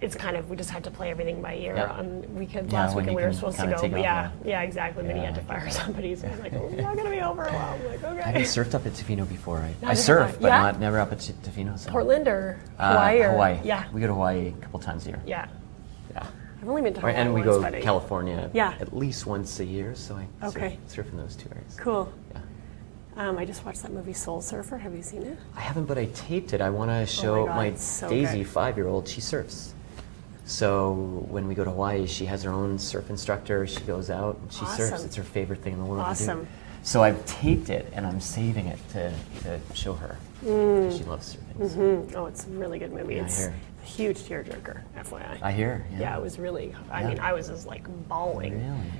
it's kind of, we just had to play everything by ear Yeah. on weekend, Yeah, last when weekend you we were can supposed to kinda go. take But off, yeah, exactly. Then he had to Yeah. fire somebody, so he's like, oh, you're not going to be overwhelmed. Like, I haven't okay. surfed up at Tofino before. I Neither surf, have I. but Yeah? never up at Tofino. So. Portland or Hawaii? Or, Hawaii. Yeah. We go to Hawaii a couple times a year. Yeah. Yeah. I've only been to Hawaii And we once, go but to California Yeah. at least once a year, so I Okay. surf in those 2 areas. Cool. Yeah. I just watched that movie Soul Surfer. Have you seen it? I haven't, but I taped it. I want to show God, my it's so Daisy, good. 5-year-old, she surfs. So when we go to Hawaii, she has her own surf instructor. She goes out and she surfs. Awesome. It's her favorite thing in the world to Awesome. do. So I've taped it and I'm saving it to show her. She loves surfing. So. Oh, it's a really good movie. Yeah, I It's hear. a huge tearjerker, FYI. I hear. Yeah, it was really, I Yeah. mean, I was just like bawling. Really?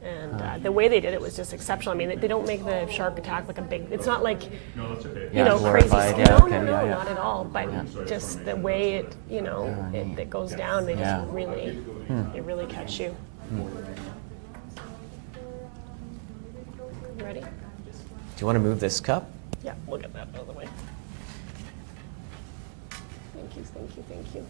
And the way they did it was just exceptional. I mean, they don't make the shark attack like a big, it's not like, No, that's okay. you Yeah, know, crazy. glorified. Yeah, no, okay, no, yeah, yeah. not at all. But just the way it, you know, it goes down, they Yeah. just really, they really catch you. Ready? Do you want to move this cup? Yeah, we'll get that out of the way. Thank you, thank you, thank you.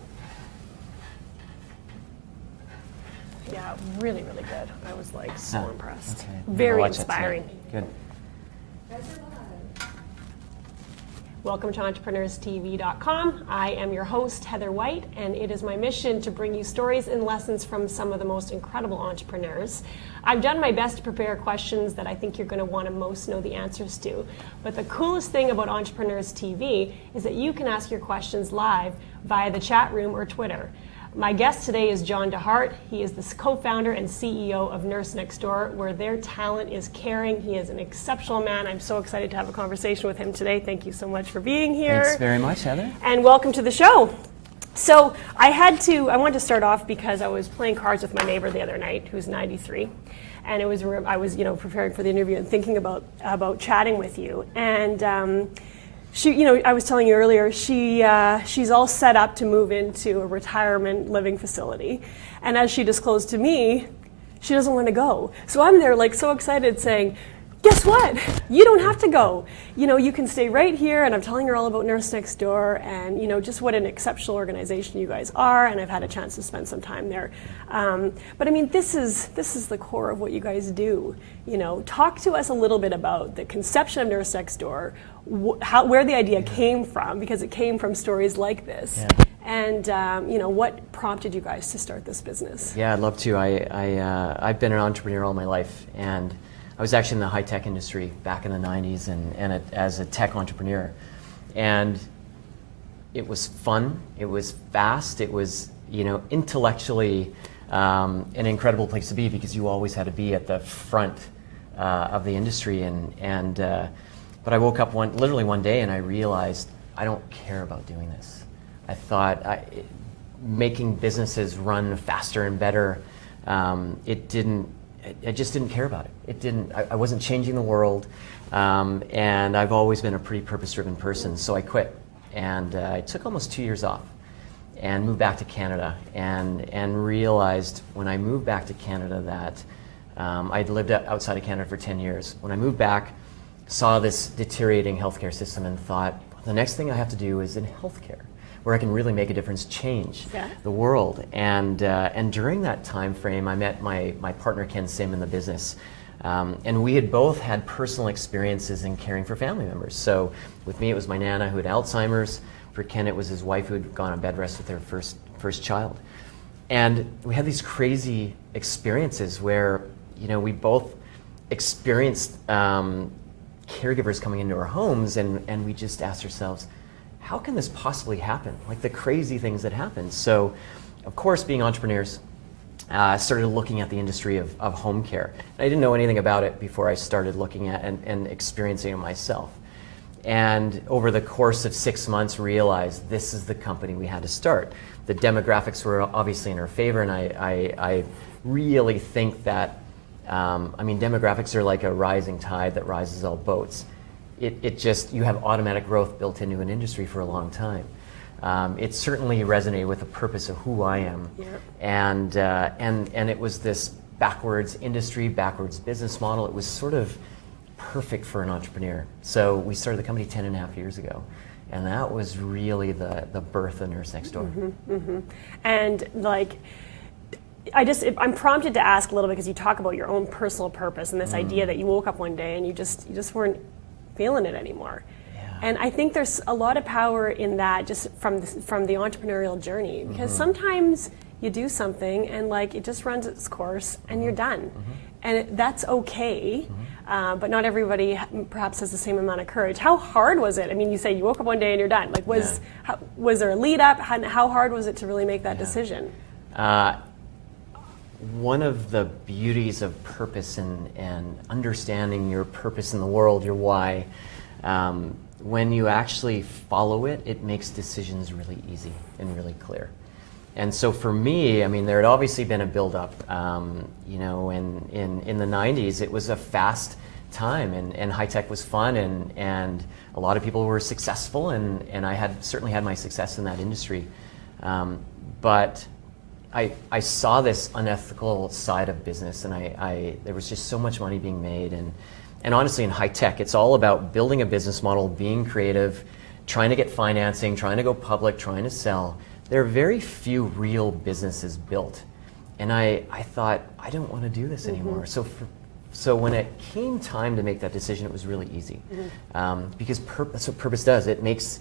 Yeah, really, really good. I was like so Ah, impressed. okay. Very I'll watch that tonight. inspiring. Good. Welcome to EntrepreneurSTV.com. I am your host, Heather White, and it is my mission to bring you stories and lessons from some of the most incredible entrepreneurs. I've done my best to prepare questions that I think you're going to want to most know the answers to. But the coolest thing about Entrepreneurs TV is that you can ask your questions live via the chat room or Twitter. My guest today is John DeHart. He is the co-founder and CEO of Nurse Next Door, where their talent is caring. He is an exceptional man. I'm so excited to have a conversation with him today. Thank you so much for being here. Thanks very much, Heather. And welcome to the show. So I wanted to start off because I was playing cards with my neighbor the other night, who's 93. And I was preparing for the interview and thinking about chatting with you. And she, I was telling you earlier, she's all set up to move into a retirement living facility. And as she disclosed to me, she doesn't want to go. So I'm there like so excited saying, guess what? You don't have to go. You can stay right here, and I'm telling her all about Nurse Next Door and, just what an exceptional organization you guys are, and I've had a chance to spend some time there. But I mean, this is the core of what you guys do. Talk to us a little bit about the conception of Nurse Next Door, where the idea came from, because it came from stories like this. Yeah. And what prompted you guys to start this business? Yeah, I'd love to. I've been an entrepreneur all my life, and I was actually in the high-tech industry back in the 90s and as a tech entrepreneur. And it was fun, it was fast, it was intellectually an incredible place to be because you always had to be at the front of the industry. But I woke up literally one day and I realized I don't care about doing this. I thought making businesses run faster and better, I just didn't care about it. I wasn't changing the world, and I've always been a pretty purpose-driven person, so I quit. And I took almost 2 years off and moved back to Canada and realized when I moved back to Canada that I'd lived outside of Canada for 10 years. When I moved back, saw this deteriorating healthcare system and thought, the next thing I have to do is in healthcare, where I can really make a difference, change the world. And during that time frame, I met my partner, Ken Sim, in the business. And we had both had personal experiences in caring for family members. So with me, it was my Nana who had Alzheimer's. For Ken, it was his wife who had gone on bed rest with their first child. And we had these crazy experiences where, we both experienced caregivers coming into our homes, and we just asked ourselves, how can this possibly happen? Like the crazy things that happen. So, of course, being entrepreneurs, started looking at the industry of home care. I didn't know anything about it before I started looking at and experiencing it myself. And over the course of 6 months, realized this is the company we had to start. The demographics were obviously in our favor, and I really think that, demographics are like a rising tide that rises all boats. You have automatic growth built into an industry for a long time. It certainly resonated with the purpose of who I am. Yep. And it was this backwards industry, backwards business model. It was sort of perfect for an entrepreneur. So we started the company 10.5 years ago. And that was really the birth of Nurse Next Door. And like, I'm prompted to ask a little bit because you talk about your own personal purpose and this idea that you woke up one day and you just weren't feeling it anymore. And I think there's a lot of power in that, just from the entrepreneurial journey, because sometimes you do something and like it just runs its course and you're done, and that's okay. But not everybody perhaps has the same amount of courage. How hard was it? I mean, you say you woke up one day and you're done. Like, was there a lead up? How hard was it to really make that decision? One of the beauties of purpose and understanding your purpose in the world, your why, when you actually follow it, it makes decisions really easy and really clear. And so for me, I mean, there had obviously been a build-up. You know, in the 90s, it was a fast time, and high tech was fun, and a lot of people were successful, and I had certainly had my success in that industry. But I saw this unethical side of business, and there was just so much money being made, and honestly, in high tech, it's all about building a business model, being creative, trying to get financing, trying to go public, trying to sell. There are very few real businesses built, and I thought, I don't want to do this anymore. So when it came time to make that decision, it was really easy, because that's what purpose does. It makes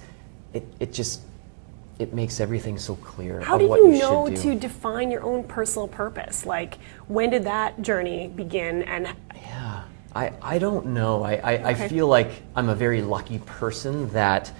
everything so clear. How did you know to define your own personal purpose? Like, when did that journey begin? And I don't know. I feel like I'm a very lucky person that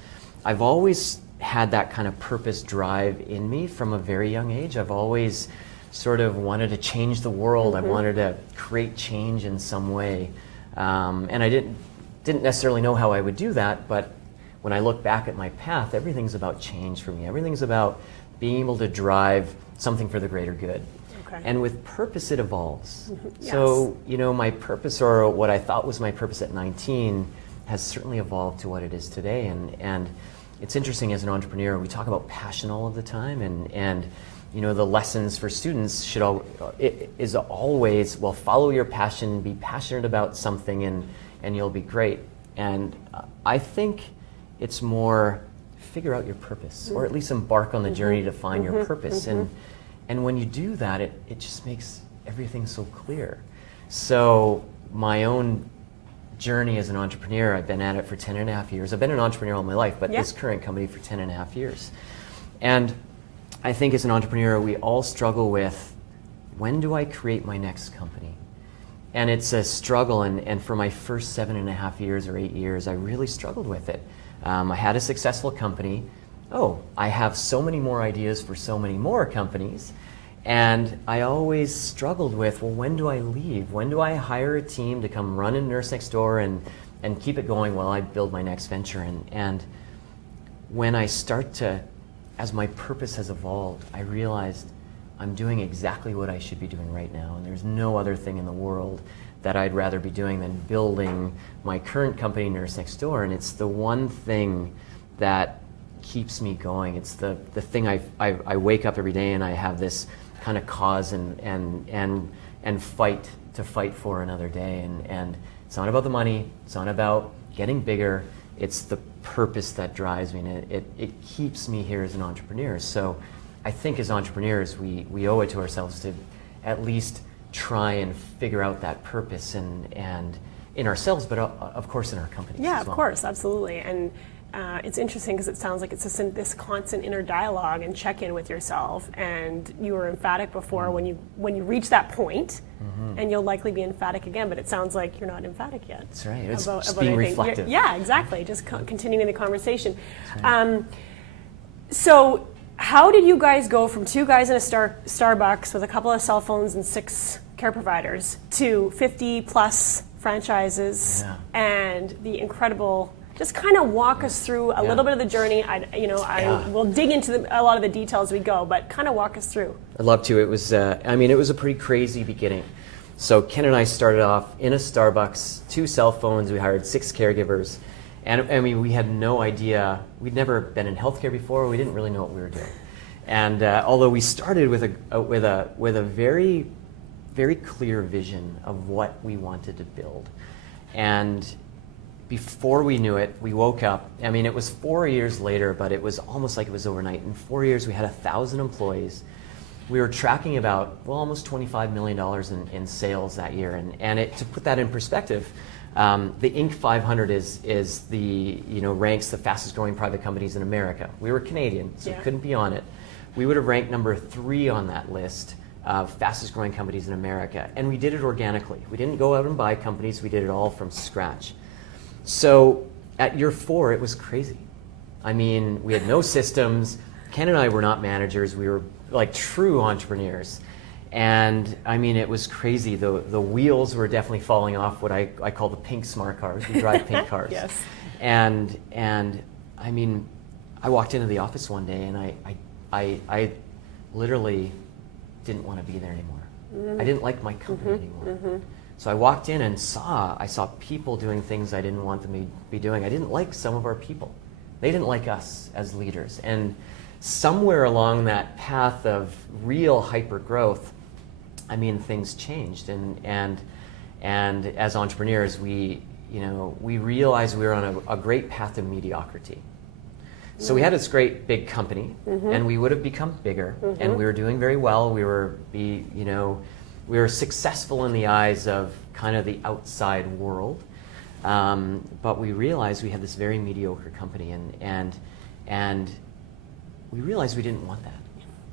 I've always had that kind of purpose drive in me from a very young age. I've always sort of wanted to change the world. I wanted to create change in some way. And I didn't necessarily know how I would do that, but when I look back at my path, everything's about change for me. Everything's about being able to drive something for the greater good. Okay. And with purpose, it evolves. Yes. So, you know, my purpose, or what I thought was my purpose at 19, has certainly evolved to what it is today. And it's interesting, as an entrepreneur, we talk about passion all of the time, and you know, the lessons for students is always, well, follow your passion, be passionate about something, and you'll be great. And I think it's more figure out your purpose, or at least embark on the journey to find your purpose. And when you do that, it just makes everything so clear. So my own journey as an entrepreneur, I've been at it for 10 and a half years. I've been an entrepreneur all my life, but this current company for 10 and a half years. And I think as an entrepreneur, we all struggle with, when do I create my next company? And it's a struggle, and for my first 7.5 years or 8 years, I really struggled with it. I had a successful company. I have so many more ideas for so many more companies. And I always struggled with, well, when do I leave? When do I hire a team to come run in Nurse Next Door and keep it going while I build my next venture? And when I start to, as my purpose has evolved, I realized I'm doing exactly what I should be doing right now. And there's no other thing in the world that I'd rather be doing than building my current company, Nurse Next Door. And it's the one thing that keeps me going. It's the thing I wake up every day and I have this kind of cause and fight for another day. And it's not about the money. It's not about getting bigger. It's the purpose that drives me, and it keeps me here as an entrepreneur. So I think as entrepreneurs, we owe it to ourselves to at least try and figure out that purpose and in ourselves, but of course in our companies. Yeah, as of well. course, absolutely. And it's interesting because it sounds like it's this constant inner dialogue and check-in with yourself. And you were emphatic before when you reach that point, and you'll likely be emphatic again. But it sounds like you're not emphatic yet. That's right. It's about being anything. reflective. Yeah, exactly. Just continuing the conversation. Right. So, how did you guys go from 2 guys in a Starbucks with a couple of cell phones and 6 care providers to 50 plus franchises and the incredible? Just kind of walk us through a little bit of the journey. I will dig into a lot of the details as we go, but kind of walk us through. I'd love to. It was, it was a pretty crazy beginning. So Ken and I started off in a Starbucks, 2 cell phones. We hired 6 caregivers, and we had no idea. We'd never been in healthcare before. We didn't really know what we were doing. And although we started with a very, very clear vision of what we wanted to build, and before we knew it, we woke up. I mean, it was 4 years later, but it was almost like it was overnight. In 4 years, we had 1,000 employees. We were tracking about, well, almost $25 million in sales that year. And to put that in perspective, the Inc. 500 is the, ranks the fastest growing private companies in America. We were Canadian, so we couldn't be on it. We would have ranked number 3 on that list of fastest growing companies in America. And we did it organically. We didn't go out and buy companies. We did it all from scratch. So at year 4, it was crazy. I mean, we had no systems. Ken and I were not managers. We were like true entrepreneurs. And I mean, it was crazy. The wheels were definitely falling off what I call the pink smart cars. We drive pink cars. Yes. And I mean, I walked into the office one day and I literally didn't want to be there anymore. I didn't like my company anymore. So I walked in and I saw people doing things I didn't want them to be doing. I didn't like some of our people. They didn't like us as leaders. And somewhere along that path of real hyper growth, I mean, things changed. And as entrepreneurs, we realized we were on a great path of mediocrity. So we had this great big company, and we would have become bigger, and we were doing very well. We were successful in the eyes of kind of the outside world, but we realized we had this very mediocre company, and we realized we didn't want that.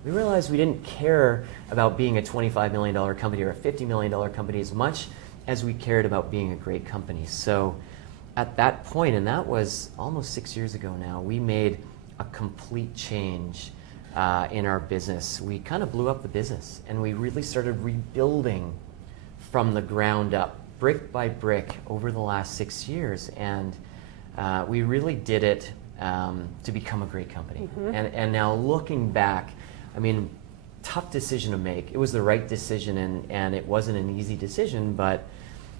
We realized we didn't care about being a $25 million company or a $50 million company as much as we cared about being a great company. So at that point, and that was almost 6 years ago now, we made a complete change in our business. We kind of blew up the business, and we really started rebuilding from the ground up, brick by brick, over the last 6 years. And we really did it to become a great company. And now looking back, I mean, tough decision to make. It was the right decision, and it wasn't an easy decision, but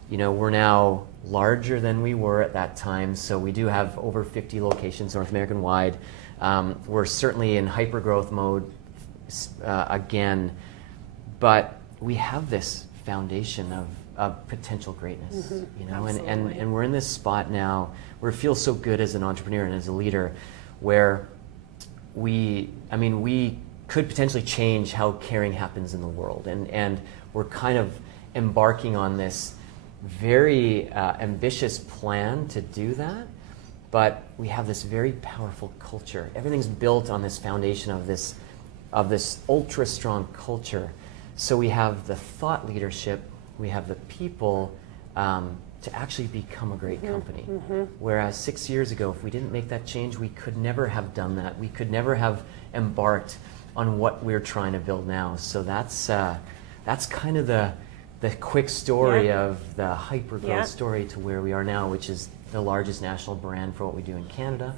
we're now larger than we were at that time. So we do have over 50 locations North American wide. We're certainly in hyper-growth mode again, but we have this foundation of potential greatness, and we're in this spot now where it feels so good as an entrepreneur and as a leader, where we could potentially change how caring happens in the world, and we're kind of embarking on this very ambitious plan to do that. But we have this very powerful culture. Everything's built on this foundation of this ultra strong culture. So we have the thought leadership, we have the people to actually become a great company. Whereas 6 years ago, if we didn't make that change, we could never have done that. We could never have embarked on what we're trying to build now. So that's kind of the quick story of the hyper-growth story to where we are now, which is the largest national brand for what we do in Canada.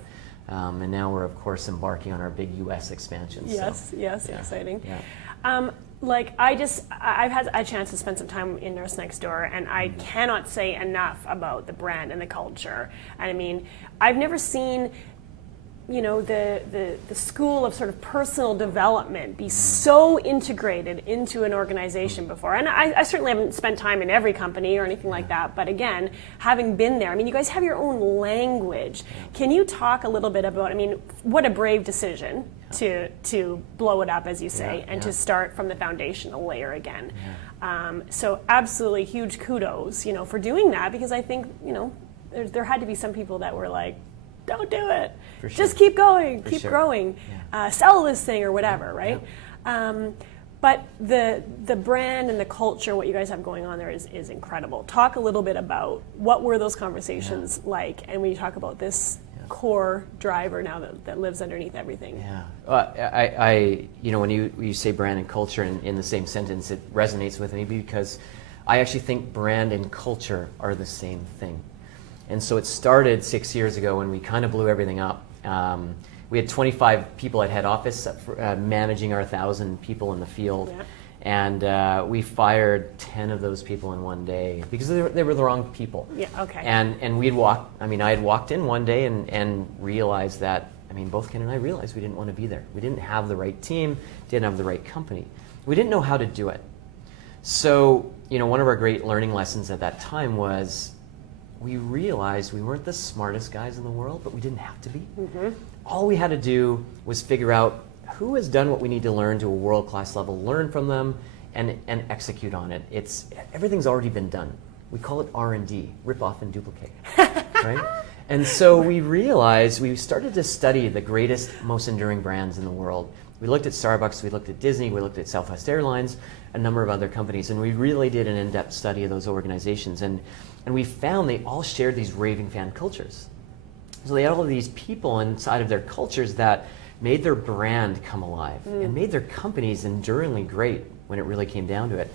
And now we're, of course, embarking on our big U.S. expansion. Yes, exciting. Yeah. I've had a chance to spend some time in Nurse Next Door, and I cannot say enough about the brand and the culture. And I mean, I've never seen the school of sort of personal development be so integrated into an organization before. And I certainly haven't spent time in every company or anything like that, but again, having been there, I mean, you guys have your own language. Can you talk a little bit about, I mean, what a brave decision to blow it up, as you say, and to start from the foundational layer again. So absolutely huge kudos, for doing that, because I think, there had to be some people that were like, don't do it. For sure. Just keep going, keep sure. growing, sell this thing or whatever, right? But the brand and the culture, what you guys have going on there is incredible. Talk a little bit about what were those conversations like, and when you talk about this core driver now that lives underneath everything. When you say brand and culture in the same sentence, it resonates with me because I actually think brand and culture are the same thing. And so it started 6 years ago when we kind of blew everything up. We had 25 people at head office managing our 1,000 people in the field. And we fired 10 of those people in one day because they were the wrong people. And I had walked in one day and realized that, both Ken and I realized we didn't want to be there. We didn't have the right team, didn't have the right company. We didn't know how to do it. So, one of our great learning lessons at that time was, we realized we weren't the smartest guys in the world, but we didn't have to be. All we had to do was figure out who has done what we need to learn to a world-class level, learn from them, and execute on it. Everything's already been done. We call it R&D, rip off and duplicate, right? And so we realized, we started to study the greatest, most enduring brands in the world. We looked at Starbucks, we looked at Disney, we looked at Southwest Airlines, a number of other companies, and we really did an in-depth study of those organizations. And we found they all shared these raving fan cultures. So they had all of these people inside of their cultures that made their brand come alive and made their companies enduringly great when it really came down to it.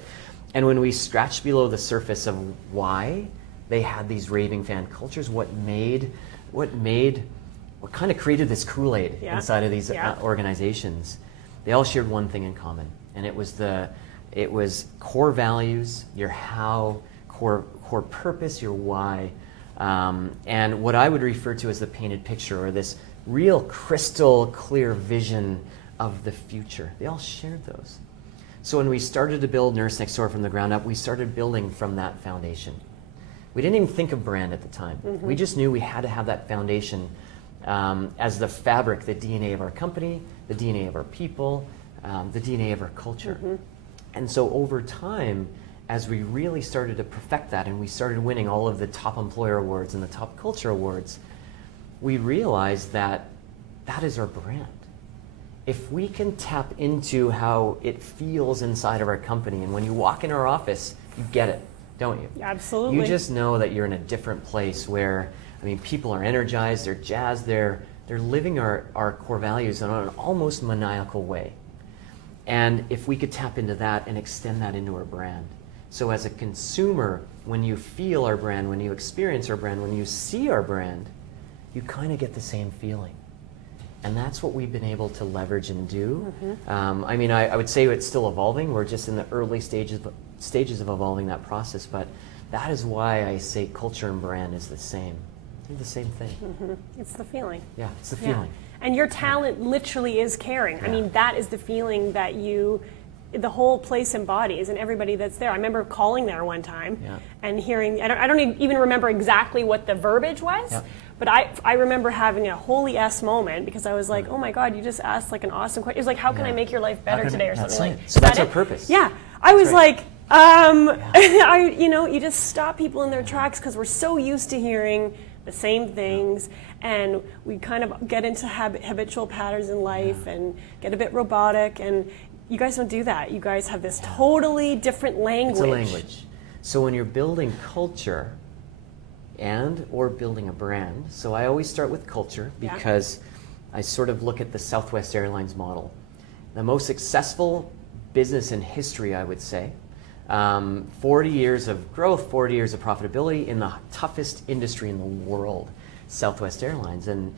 And when we scratched below the surface of why they had these raving fan cultures, what kind of created this Kool-Aid inside of these organizations, they all shared one thing in common, and it was core values, your how, core purpose, your why, and what I would refer to as the painted picture, or this real crystal clear vision of the future. They all shared those. So when we started to build Nurse Next Door from the ground up, we started building from that foundation. We didn't even think of brand at the time. We just knew we had to have that foundation as the fabric, the DNA of our company, the DNA of our people, the DNA of our culture. And so over time, as we really started to perfect that and we started winning all of the top employer awards and the top culture awards, we realized that that is our brand. If we can tap into how it feels inside of our company, and when you walk in our office, you get it, don't you? Absolutely. You just know that you're in a different place where, people are energized, they're jazzed, they're living our core values in an almost maniacal way. And if we could tap into that and extend that into our brand. So as a consumer, when you feel our brand, when you experience our brand, when you see our brand, you kind of get the same feeling. And that's what we've been able to leverage and do. I would say it's still evolving. We're just in the early stages of evolving that process. But that is why I say culture and brand is the same. They're the same thing. It's the feeling. Yeah, it's the feeling. And your talent literally is caring. Yeah. That is the feeling that the whole place embodies, and everybody that's there. I remember calling there one time and hearing, I don't even remember exactly what the verbiage was, but I remember having a holy S moment, because I was like, oh my God, you just asked like an awesome question. It was like, how can I make your life better today, or something like that. So that's our purpose. Yeah. I was like, you just stop people in their tracks, because we're so used to hearing the same things, and we kind of get into habitual patterns in life and get a bit robotic, and you guys don't do that. You guys have this totally different language. It's a language. So when you're building culture or building a brand, so I always start with culture, because I sort of look at the Southwest Airlines model. The most successful business in history, I would say. 40 years of growth, 40 years of profitability in the toughest industry in the world, Southwest Airlines. And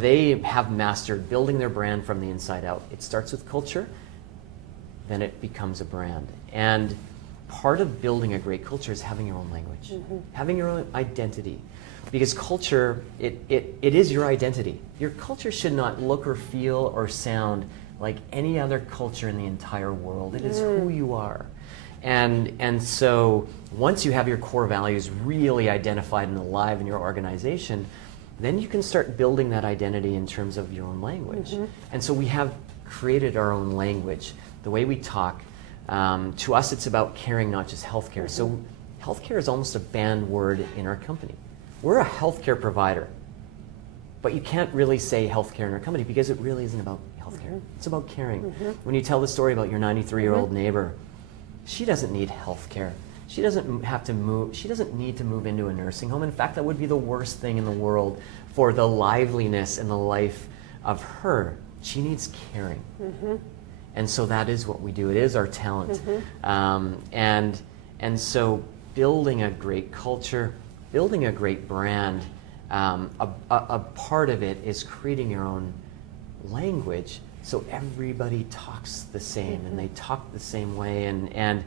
they have mastered building their brand from the inside out. It starts with culture, then it becomes a brand. And part of building a great culture is having your own language, having your own identity. Because culture, it is your identity. Your culture should not look or feel or sound like any other culture in the entire world. It is who you are. And so once you have your core values really identified and alive in your organization, then you can start building that identity in terms of your own language. And so we have created our own language. The way we talk, to us it's about caring, not just healthcare. So healthcare is almost a banned word in our company. We're a healthcare provider, but you can't really say healthcare in our company, because it really isn't about healthcare. It's about caring. When you tell the story about your 93-year-old neighbor, she doesn't need health care. She doesn't have to move. She doesn't need to move into a nursing home. In fact, that would be the worst thing in the world for the liveliness and the life of her. She needs caring. And so that is what we do. It is our talent. And so building a great culture, building a great brand, a part of it is creating your own language, so everybody talks the same and they talk the same way, and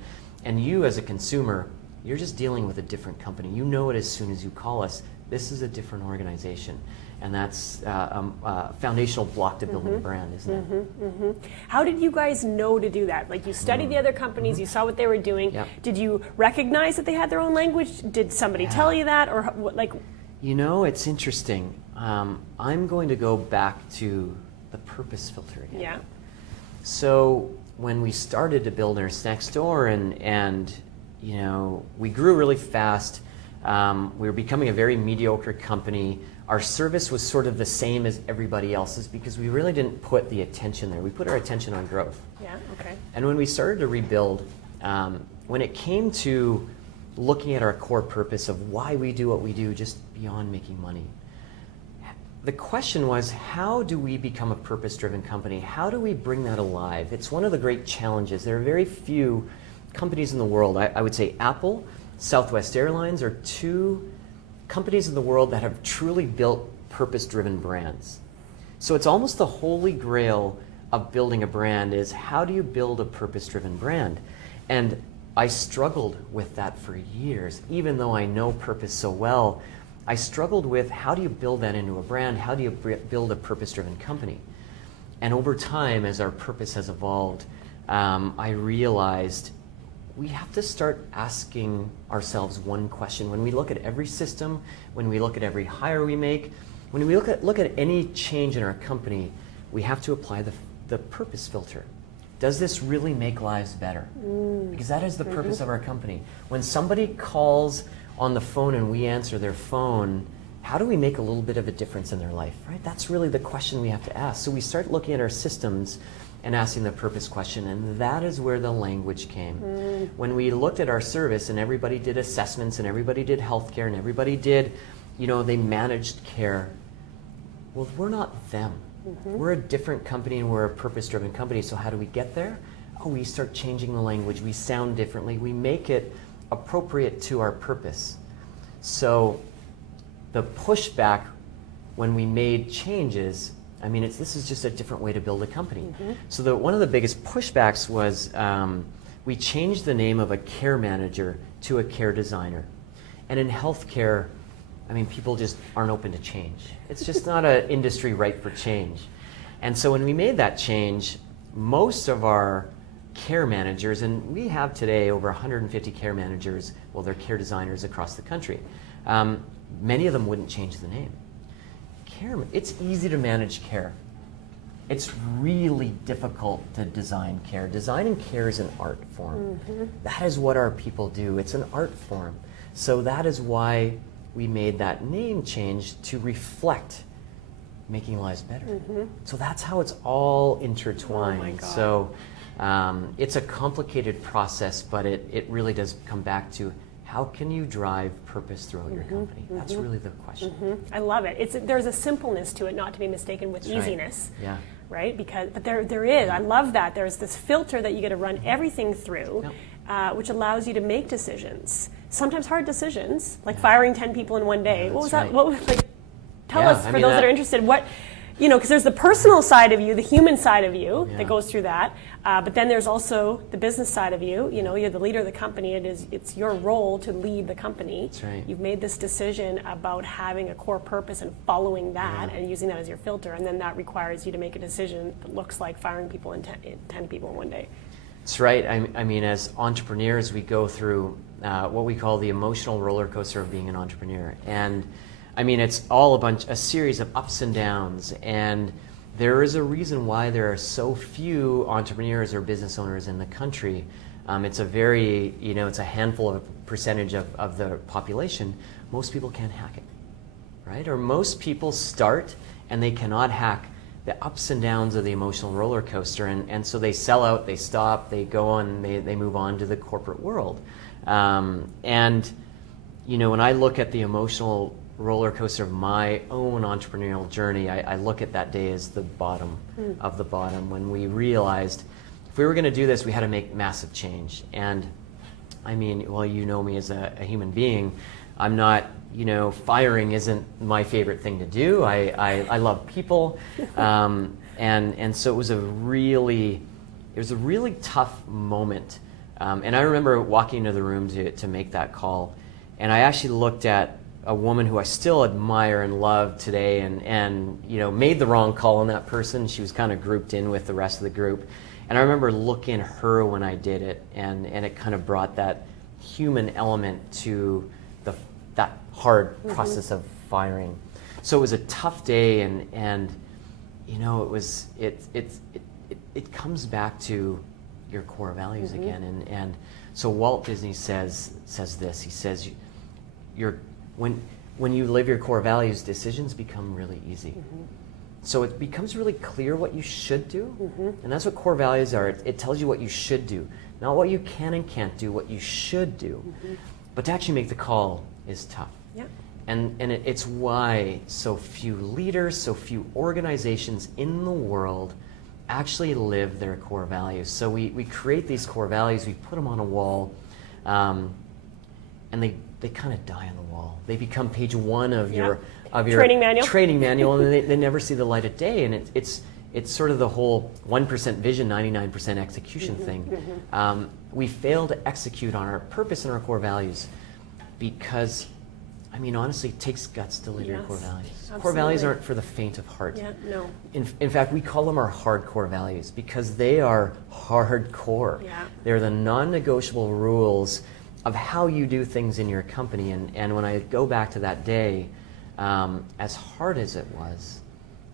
you as a consumer, you're just dealing with a different company. You know it as soon as you call us. This is a different organization. And that's a foundational block to building a brand, isn't it? How did you guys know to do that? Like, you studied the other companies, you saw what they were doing. Yep. Did you recognize that they had their own language? Did somebody tell you that, or like? You know, it's interesting. I'm going to go back to the purpose filter again. Yeah. So when we started to build our snack store, and you know, we grew really fast. We were becoming a very mediocre company. Our service was sort of the same as everybody else's because we really didn't put the attention there. We put our attention on growth. Yeah, okay. And when we started to rebuild, when it came to looking at our core purpose of why we do what we do, just beyond making money, the question was, how do we become a purpose-driven company? How do we bring that alive? It's one of the great challenges. There are very few companies in the world. I would say Apple, Southwest Airlines are two companies in the world that have truly built purpose-driven brands. So it's almost the holy grail of building a brand is, how do you build a purpose-driven brand? And I struggled with that for years. Even though I know purpose so well, I struggled with, how do you build that into a brand? How do you build a purpose-driven company? And over time, as our purpose has evolved, I realized we have to start asking ourselves one question. When we look at every system, when we look at every hire we make, when we look at any change in our company, we have to apply the purpose filter. Does this really make lives better? Because that is the purpose of our company. When somebody calls on the phone and we answer their phone, how do we make a little bit of a difference in their life, right? That's really the question we have to ask. So we start looking at our systems and asking the purpose question, and that is where the language came. When we looked at our service and everybody did assessments and everybody did healthcare and everybody did, you know, they managed care. Well, we're not them. We're a different company and we're a purpose-driven company, so how do we get there? Oh, we start changing the language. We sound differently. We make it appropriate to our purpose. So the pushback when we made changes, I mean, this is just a different way to build a company. So one of the biggest pushbacks was we changed the name of a care manager to a care designer. And in healthcare, I mean, people just aren't open to change. It's just not an industry ripe for change. And so when we made that change, most of our care managers, and we have today over 150 care managers, well, they're care designers across the country. Many of them wouldn't change the name. It's easy to manage care. It's really difficult to design care. Designing care is an art form. That is what our people do. It's an art form. So that is why we made that name change to reflect making lives better. So that's how it's all intertwined. Oh my God. So it's a complicated process, but it really does come back to, how can you drive purpose throughout your company? That's really the question. I love it. There's a simpleness to it, not to be mistaken with That's easiness. Right. Yeah. Right? But there is. I love that. There's this filter that you get to run everything through, which allows you to make decisions. Sometimes hard decisions, like firing 10 people in one day. Yeah, what was that's that? right. What was, tell us, I for mean, those that are interested, what, because there's the personal side of you, the human side of you that goes through that. But then there's also the business side of you. You're the leader of the company. It's your role to lead the company. That's right. You've made this decision about having a core purpose and following that and using that as your filter. And then that requires you to make a decision that looks like firing people in 10 people in one day. That's right. I mean, as entrepreneurs, we go through what we call the emotional roller coaster of being an entrepreneur. And I mean, it's all a series of ups and downs. And there is a reason why there are so few entrepreneurs or business owners in the country. It's a very, it's a handful of a percentage of the population. Most people can't hack it, right? Or most people start and they cannot hack the ups and downs of the emotional roller coaster. And so they sell out, they stop, they go on, they move on to the corporate world. And when I look at the emotional roller coaster of my own entrepreneurial journey, I look at that day as the bottom of the bottom, when we realized if we were going to do this, we had to make massive change. And I mean, well, you know me as a human being. I'm not, firing isn't my favorite thing to do. I love people. And so it was a really tough moment. And I remember walking into the room to make that call. And I actually looked at a woman who I still admire and love today, and you know, made the wrong call on that person. She was kind of grouped in with the rest of the group. And I remember looking at her when I did it, and it kind of brought that human element to that hard process of firing. So it was a tough day, and you know, it comes back to your core values again. And so Walt Disney says this. He says, when you live your core values, decisions become really easy. So it becomes really clear what you should do, and that's what core values are. It tells you what you should do, not what you can and can't do, what you should do. But to actually make the call is tough. Yeah. And it's why so few leaders, so few organizations in the world actually live their core values. So we create these core values, we put them on a wall, and they kind of die on the wall. They become page 1 of your training manual, and they never see the light of day. And it's sort of the whole 1% vision, 99% execution thing. We fail to execute on our purpose and our core values because, I mean, honestly, it takes guts to live your core values. Absolutely. Core values aren't for the faint of heart. Yeah, no. In fact, we call them our hardcore values because they are hardcore. Yeah. They're the non-negotiable rules of how you do things in your company. And when I go back to that day, as hard as it was,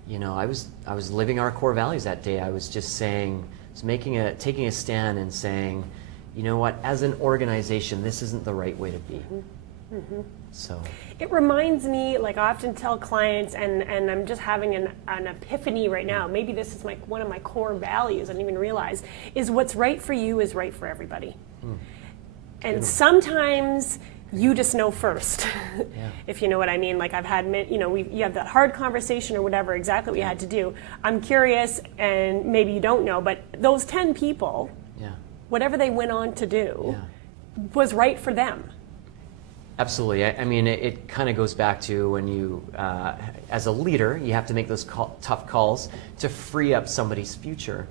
you know, I was living our core values that day. I was just saying, taking a stand and saying, you know what, as an organization, this isn't the right way to be. So it reminds me, like I often tell clients, and I'm just having an epiphany right now. Maybe this is one of my core values I didn't even realize, is what's right for you is right for everybody. And sometimes you just know first, if you know what I mean. Like I've had, you know, you have that hard conversation or whatever, exactly what you had to do. I'm curious, and maybe you don't know, but those 10 people, whatever they went on to do, was right for them. Absolutely. I mean, it kind of goes back to when you, as a leader, you have to make those tough calls to free up somebody's future.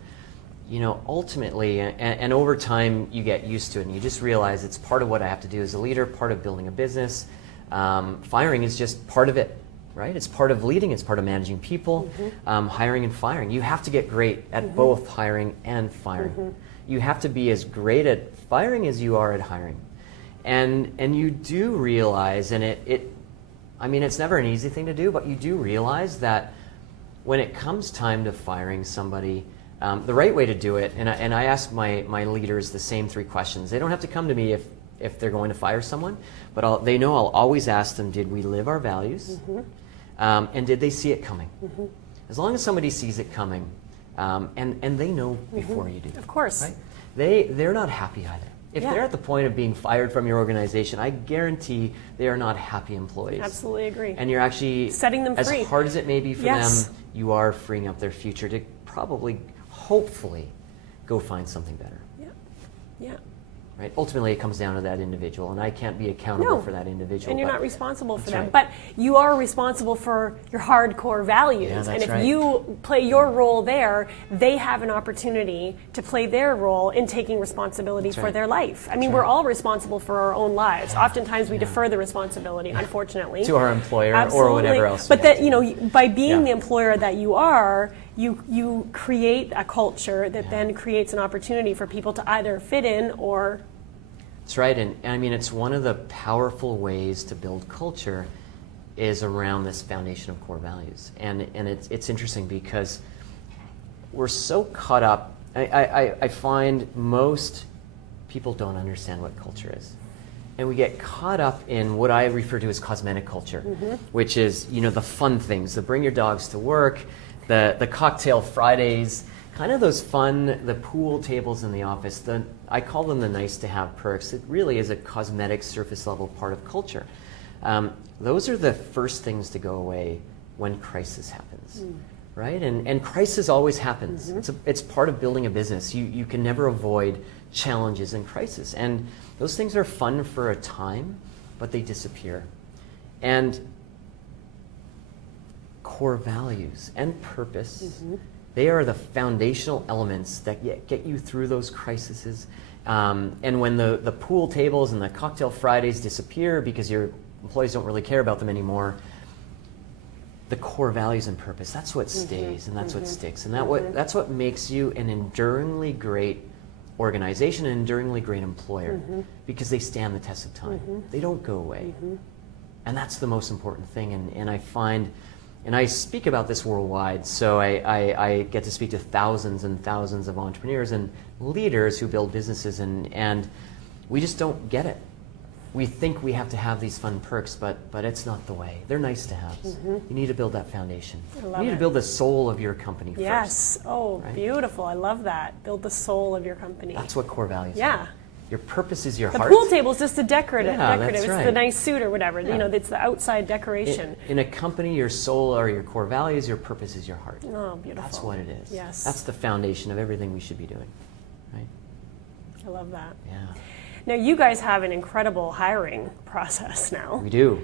You know, ultimately, and over time, you get used to it, and you just realize it's part of what I have to do as a leader, part of building a business. Firing is just part of it, right? It's part of leading, it's part of managing people, hiring and firing. You have to get great at both hiring and firing. You have to be as great at firing as you are at hiring. And you do realize, and I mean, it's never an easy thing to do, but you do realize that when it comes time to firing somebody, the right way to do it, and I ask my leaders the same 3 questions. They don't have to come to me if they're going to fire someone, but they know I'll always ask them, did we live our values? And did they see it coming? As long as somebody sees it coming, and they know before you do. Of course. Right? They're not happy either. If they're at the point of being fired from your organization, I guarantee they are not happy employees. Absolutely agree. And you're actually setting them free. As hard as it may be for them, you are freeing up their future to probably, hopefully, go find something better. Yeah. Right? Ultimately, it comes down to that individual, and I can't be accountable for that individual. And you're not responsible for them. Right. But you are responsible for your hardcore values. Yeah, that's and if right. you play your role there, they have an opportunity to play their role in taking responsibility for their life. I mean, we're all responsible for our own lives. Oftentimes, we defer the responsibility, unfortunately, to our employer Absolutely. Or whatever else. But that, you know, by being the employer that you are, you create a culture that then creates an opportunity for people to either fit in or... That's right, and I mean, it's one of the powerful ways to build culture is around this foundation of core values. And it's interesting because we're so caught up, I find most people don't understand what culture is. And we get caught up in what I refer to as cosmetic culture, which is, you know, the fun things, the bring your dogs to work, the cocktail Fridays, kind of those fun, the pool tables in the office. I call them the nice to have perks. It really is a cosmetic surface level part of culture. Those are the first things to go away when crisis happens, right? And crisis always happens. It's part of building a business. You can never avoid challenges and crisis. And those things are fun for a time, but they disappear. And core values and purpose, they are the foundational elements that get you through those crises. And when the pool tables and the cocktail Fridays disappear because you're employees don't really care about them anymore, the core values and purpose, that's what stays and that's what sticks. And that's what makes you an enduringly great organization, an enduringly great employer, because they stand the test of time. They don't go away. And that's the most important thing. And I find, and I speak about this worldwide, so I get to speak to thousands and thousands of entrepreneurs and leaders who build businesses, and we just don't get it. We think we have to have these fun perks, but it's not the way. They're nice to have. You need to build that foundation. You need to build the soul of your company first. Yes. Oh, right? Beautiful. I love that. Build the soul of your company. That's what core values are. Are. Your purpose is your the heart. The pool table is just a decorative. That's It's right. the nice suit or whatever. You know, it's the outside decoration. In a company, your soul are your core values. Your purpose is your heart. Oh, beautiful. That's what it is. Yes. That's the foundation of everything we should be doing. Right? I love that. Yeah. Now, you guys have an incredible hiring process now. We do.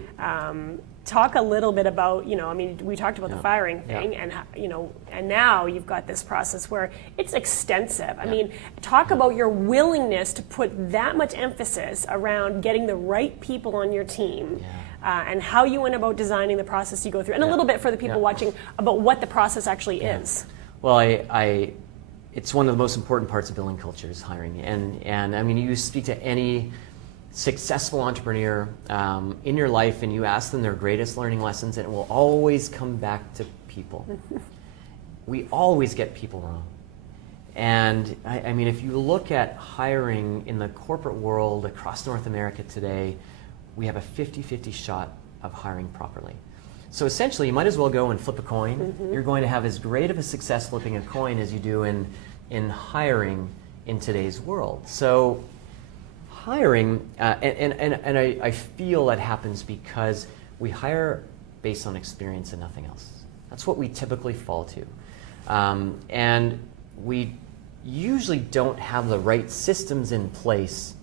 Talk a little bit about, we talked about the firing thing, and, and now you've got this process where it's extensive. I mean, talk about your willingness to put that much emphasis around getting the right people on your team. And how you went about designing the process you go through, and a little bit for the people watching about what the process actually is. Well, it's one of the most important parts of building culture is hiring. And I mean, you speak to any successful entrepreneur in your life and you ask them their greatest learning lessons, and it will always come back to people. We always get people wrong. And I mean, if you look at hiring in the corporate world across North America today, we have a 50-50 shot of hiring properly. So essentially, you might as well go and flip a coin. You're going to have as great of a success flipping a coin as you do in hiring in today's world. So hiring, and I feel that happens because we hire based on experience and nothing else. That's what we typically fall to. And we usually don't have the right systems in place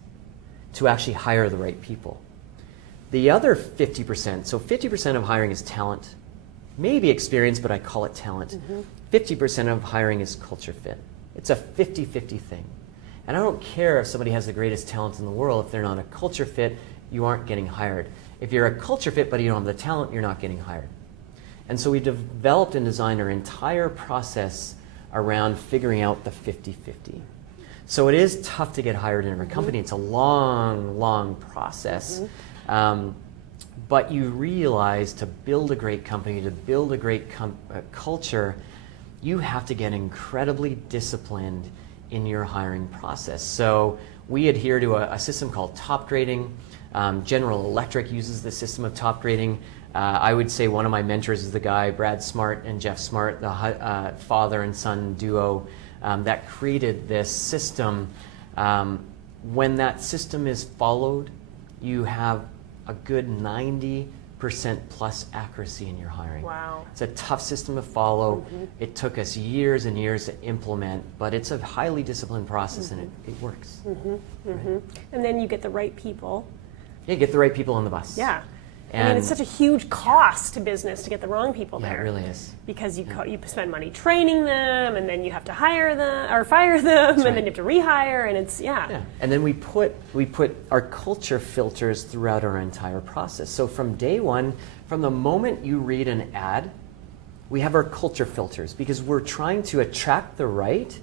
to actually hire the right people. The other 50%, so 50% of hiring is talent, maybe experience, but I call it talent. 50% of hiring is culture fit. It's a 50-50 thing. And I don't care if somebody has the greatest talent in the world. If they're not a culture fit, you aren't getting hired. If you're a culture fit but you don't have the talent, you're not getting hired. And so we developed and designed our entire process around figuring out the 50-50. So it is tough to get hired in every company. It's a long, long process. But you realize to build a great company, to build a great culture, you have to get incredibly disciplined in your hiring process. So we adhere to a system called top grading. General Electric uses the system of top grading. I would say one of my mentors is the guy, Brad Smart and Jeff Smart, the father and son duo that created this system. When that system is followed, you have a good 90% plus accuracy in your hiring. Wow. It's a tough system to follow. It took us years and years to implement, but it's a highly disciplined process and it works. Right? And then you get the right people. Yeah, get the right people on the bus. Yeah. And I mean, it's such a huge cost to business to get the wrong people there. Yeah, it really is. Because you spend money training them, and then you have to hire them or fire them, and then you have to rehire, and it's Yeah, and then we put our culture filters throughout our entire process. So from day one, from the moment you read an ad, we have our culture filters because we're trying to attract the right,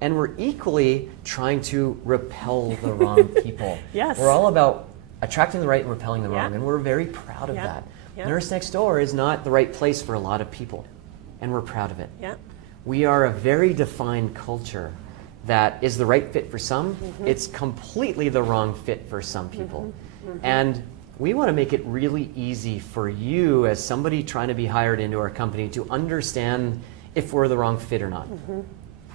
and we're equally trying to repel the wrong people. Yes. We're all about attracting the right and repelling the wrong, and we're very proud of Yeah. that. Yeah. Nurse Next Door is not the right place for a lot of people, and we're proud of it. Yeah. We are a very defined culture that is the right fit for some. It's completely the wrong fit for some people. And we want to make it really easy for you as somebody trying to be hired into our company to understand if we're the wrong fit or not.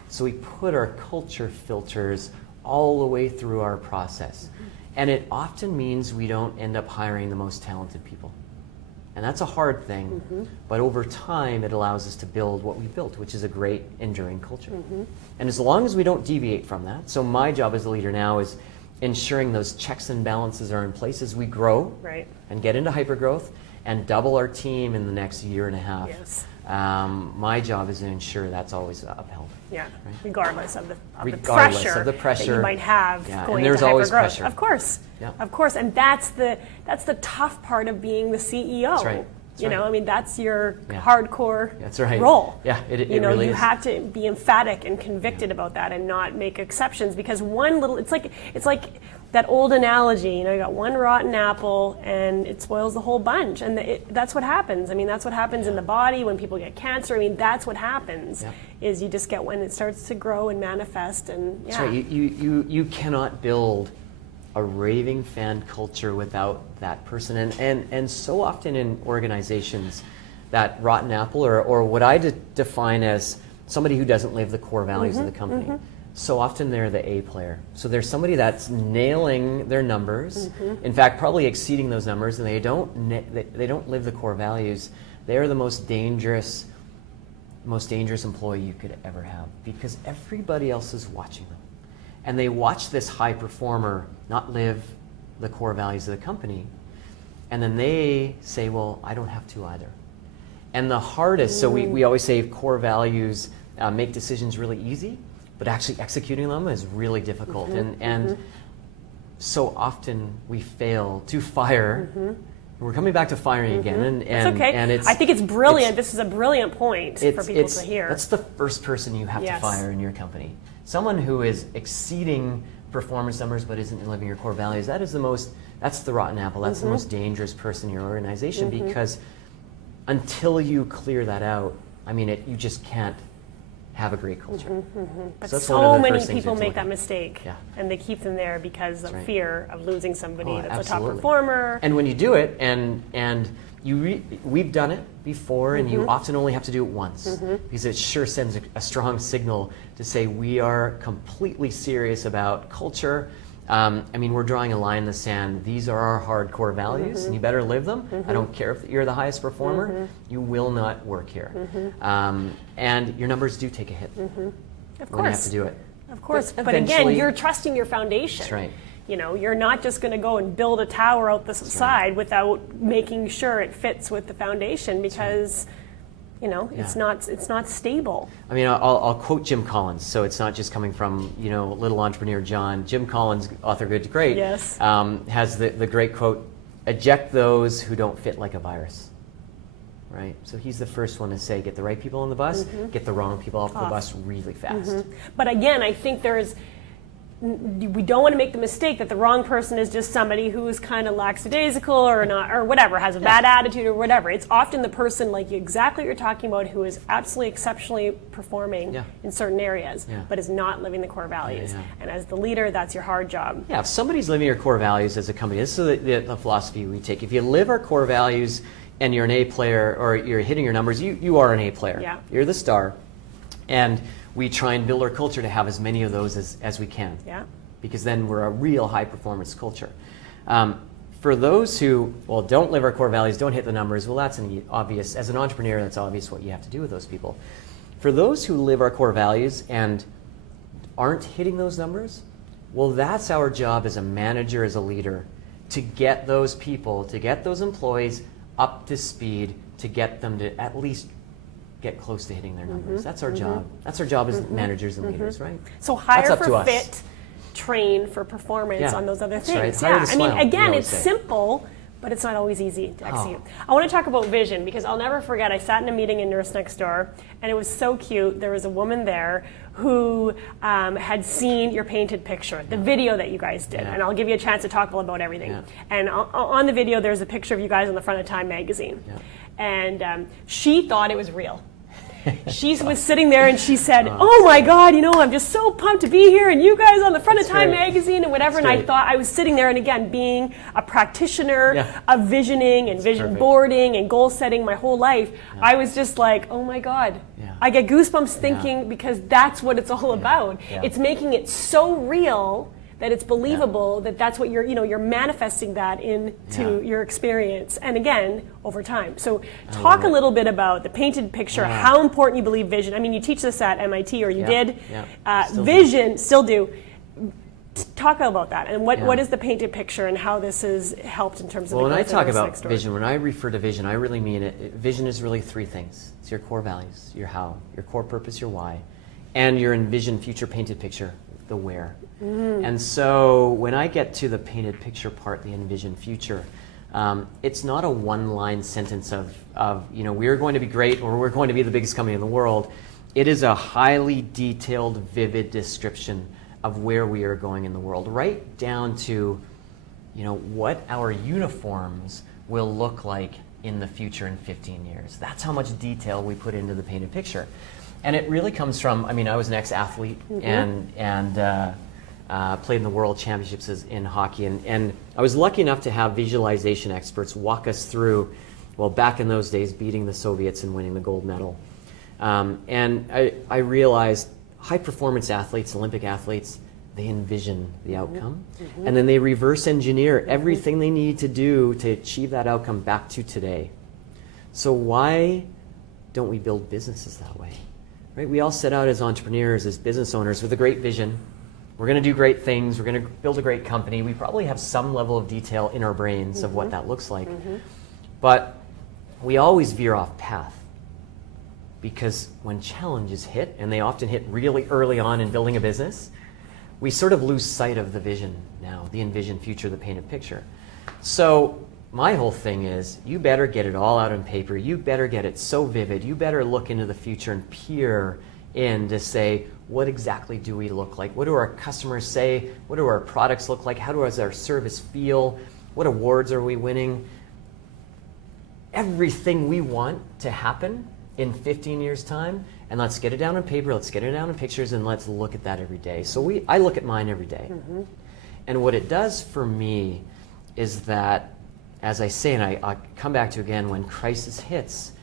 So we put our culture filters all the way through our process. And it often means we don't end up hiring the most talented people. And that's a hard thing, but over time it allows us to build what we built, which is a great, enduring culture. And as long as we don't deviate from that, so my job as a leader now is ensuring those checks and balances are in place as we grow Right. and get into hypergrowth and double our team in the next year and a half. Yes. My job is to ensure that's always upheld. Yeah, right? regardless of the Regardless pressure, of the pressure that you might have Yeah, going and there's into always hypergrowth. pressure. Of course, Yeah. of course, and that's the tough part of being the CEO. That's right. That's You know, right. I mean, that's your Yeah. hardcore That's right. role. Yeah, it You know, really you is. have to be emphatic and convicted about that, and not make exceptions, because one little, it's like that old analogy. You know, you got one rotten apple, and it spoils the whole bunch, and that's what happens. I mean, that's what happens in the body when people get cancer. I mean, that's what happens. Yeah. Is you just get when it starts to grow and manifest, and yeah. That's right. You cannot build a raving fan culture without that person. And so often in organizations, that rotten apple, or what I define as somebody who doesn't live the core values of the company, so often they're the A player. So there's somebody that's nailing their numbers, in fact, probably exceeding those numbers, and they don't live the core values. They're the most dangerous employee you could ever have, because everybody else is watching them. And they watch this high performer not live the core values of the company, and then they say, well, I don't have to either. And the hardest, so we always say core values make decisions really easy, but actually executing them is really difficult. And so often we fail to fire. We're coming back to firing again. And It's okay. And I think it's brilliant. This is a brilliant point for people to hear. That's the first person you have to fire in your company. Someone who is exceeding performance numbers but isn't living your core values. That's the rotten apple. That's the most dangerous person in your organization, because until you clear that out, I mean, you just can't have a great culture. But So that's one of so the many first things you people have to make look that at. mistake, Yeah. and they keep them there because of right. fear of losing somebody Oh, that's a top absolutely. performer. And when you do it, and we've done it before, and you often only have to do it once, because it sure sends a strong signal to say we are completely serious about culture. I mean, we're drawing a line in the sand. These are our hardcore values, and you better live them. I don't care if you're the highest performer. You will not work here. And your numbers do take a hit Of when course. you have to do it. Of course. But eventually- again, you're trusting your foundation. That's right. You know, you're not just going to go and build a tower out the side without making sure it fits with the foundation, because you know, it's not stable. I mean, I'll quote Jim Collins, so it's not just coming from, little entrepreneur John. Jim Collins, author Good to Great, Yes. Has the great quote, "Eject those who don't fit like a virus." Right? So he's the first one to say, get the right people on the bus, get the wrong people off the bus really fast. But again, I think we don't want to make the mistake that the wrong person is just somebody who's kind of lackadaisical or not, or whatever, has a bad attitude or whatever. It's often the person, like exactly what you're talking about, who is absolutely exceptionally performing in certain areas, but is not living the core values. And as the leader, that's your hard job. Yeah, if somebody's living your core values as a company, this is the philosophy we take. If you live our core values and you're an A player, or you're hitting your numbers, you are an A player. Yeah. You're the star. And we try and build our culture to have as many of those as we can. Yeah. Because then we're a real high performance culture. For those who, don't live our core values, don't hit the numbers, that's obvious. As an entrepreneur, that's obvious what you have to do with those people. For those who live our core values and aren't hitting those numbers, that's our job as a manager, as a leader, to get those people, to get those employees up to speed, to get them to at least get close to hitting their numbers. That's our job. That's our job as managers and leaders, right? So hire That's up to for us. fit, train for performance on those other That's things. right. Hire Yeah, to I mean, smile, we again, always it's say. simple, but it's not always easy to execute. I want to talk about vision, because I'll never forget, I sat in a meeting in Nurse Next Door, and it was so cute. There was a woman there who had seen your painted picture, the video that you guys did, and I'll give you a chance to talk about everything. Yeah. And on the video, there's a picture of you guys on the front of Time magazine, and she thought it was real. She was sitting there and she said, "Oh my God, I'm just so pumped to be here, and you guys on the front of Time magazine and whatever." And I thought, I was sitting there, and again, being a practitioner of visioning and vision boarding and goal setting my whole life, I was just like, "Oh my God." I get goosebumps thinking, because that's what it's all about. It's making it so real that it's believable, that's what you're manifesting that into your experience, and again, over time. So talk a little bit about the painted picture, how important you believe vision. I mean, you teach this at MIT, or you did. Still do. Vision, still do. Talk about that, and what Yeah. is the painted picture, and how this has helped in terms of Well, the when I growth of talk this about next door. vision, when I refer to vision, I really mean it. Vision is really three things. It's your core values, your how, your core purpose, your why, and your envisioned future painted picture, the where. And so when I get to the painted picture part, the envisioned future, it's not a one-line sentence of we're going to be great or we're going to be the biggest company in the world. It is a highly detailed, vivid description of where we are going in the world, right down to what our uniforms will look like in the future in 15 years. That's how much detail we put into the painted picture. And it really comes from, I was an ex-athlete and played in the World Championships in hockey. And I was lucky enough to have visualization experts walk us through, back in those days, beating the Soviets and winning the gold medal. And I realized high-performance athletes, Olympic athletes, they envision the outcome. And then they reverse engineer everything they need to do to achieve that outcome back to today. So why don't we build businesses that way? Right? We all set out as entrepreneurs, as business owners with a great vision. We're going to do great things. We're going to build a great company. We probably have some level of detail in our brains of what that looks like. But we always veer off path because when challenges hit, and they often hit really early on in building a business, we sort of lose sight of the vision now, the envisioned future, the painted picture. So my whole thing is, you better get it all out on paper. You better get it so vivid. You better look into the future and peer in to say, what exactly do we look like? What do our customers say? What do our products look like? How does our service feel? What awards are we winning? Everything we want to happen in 15 years' time, and let's get it down on paper, let's get it down in pictures, and let's look at that every day. So I look at mine every day. And what it does for me is that, as I say, and I come back to again, when crisis hits,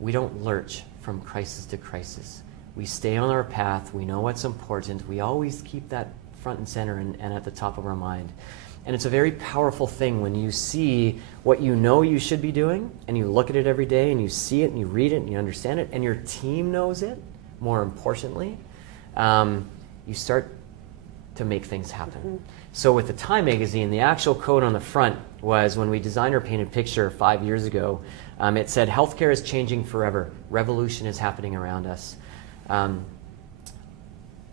we don't lurch from crisis to crisis. We stay on our path, we know what's important, we always keep that front and center and at the top of our mind. And it's a very powerful thing when you see what you know you should be doing, and you look at it every day, and you see it, and you read it, and you understand it, and your team knows it, more importantly, you start to make things happen. So with the Time magazine, the actual quote on the front was, when we designed our painted picture 5 years ago, it said, "Healthcare is changing forever. Revolution is happening around us."